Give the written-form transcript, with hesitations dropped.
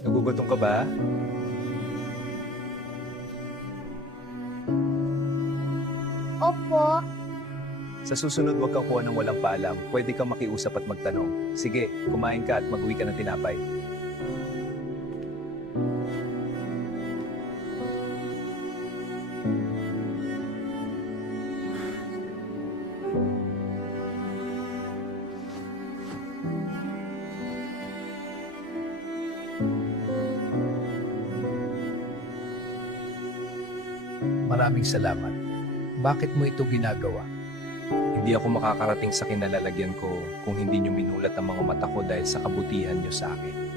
Nagugutom ka ba? Opo, Sa susunod, huwag kang kuha ng walang paalam. Pwede kang makiusap at magtanong. Sige, kumain ka at mag-uwi ka ng tinapay. Maraming salamat. Bakit mo ito ginagawa? Hindi ako makakarating sa kinalalagyan ko kung hindi nyo minulat ang mga mata ko dahil sa kabutihan nyo sa akin.